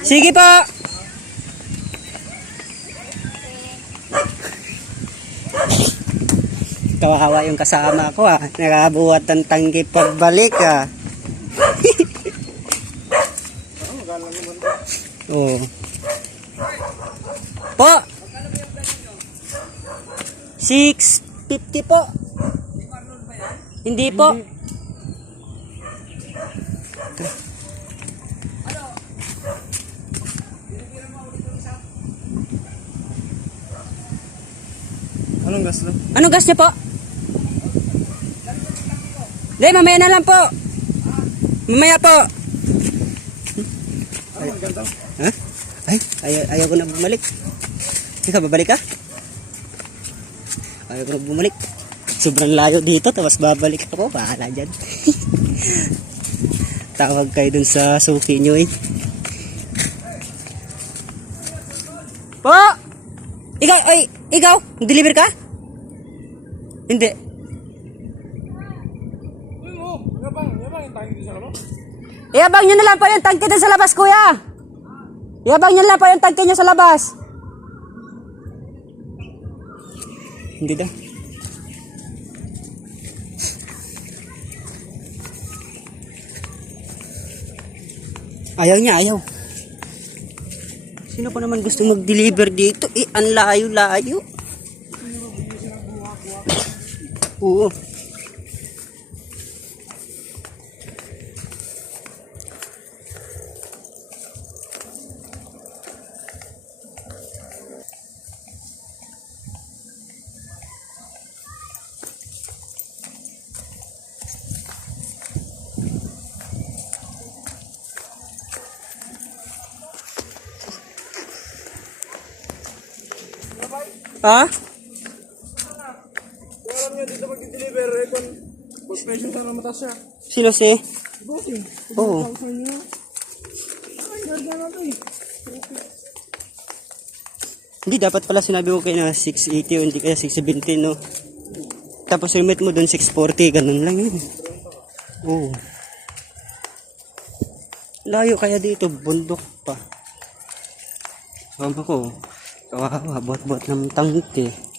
Sige po. Kawawa yung kasama ko ah. Nakabuhat ng tanggi pagbalik ah. Oh. Po. 650 po. Hindi po. Anong gas lang? Anong gas niya po? Hindi, mamaya na lang po. Mamaya po. Ha? Ayaw ko na bumalik. Ikaw, babalik ka? Ayaw ko na bumalik. Sobrang layo dito, tapos babalik ako. Bahala dyan. Tawag kayo dun sa suki nyo eh. Po! Ikaw, deliver ka? Hindi. Iabang nyo na lang po yung tangke dun sa labas, kuya. Iabang nyo na lang po yung tangke nyo sa labas. Hindi daw. Ayaw niya, ayaw. Sino pa naman gusto mag-deliver dito? Ang layo-layo. Oo. Ha? Alam niyo dito mag-deliver, mag-special sa mata siya. Sino si? Bossing. Oo. Hindi, dapat pala sinabi ko kayo na 680 o hindi kaya 670, no? Tapos remit mo dun 640, ganun lang yun. Oo. Layo kaya dito, bundok pa. Sama ko, kawawa, buat-buat ng tangke.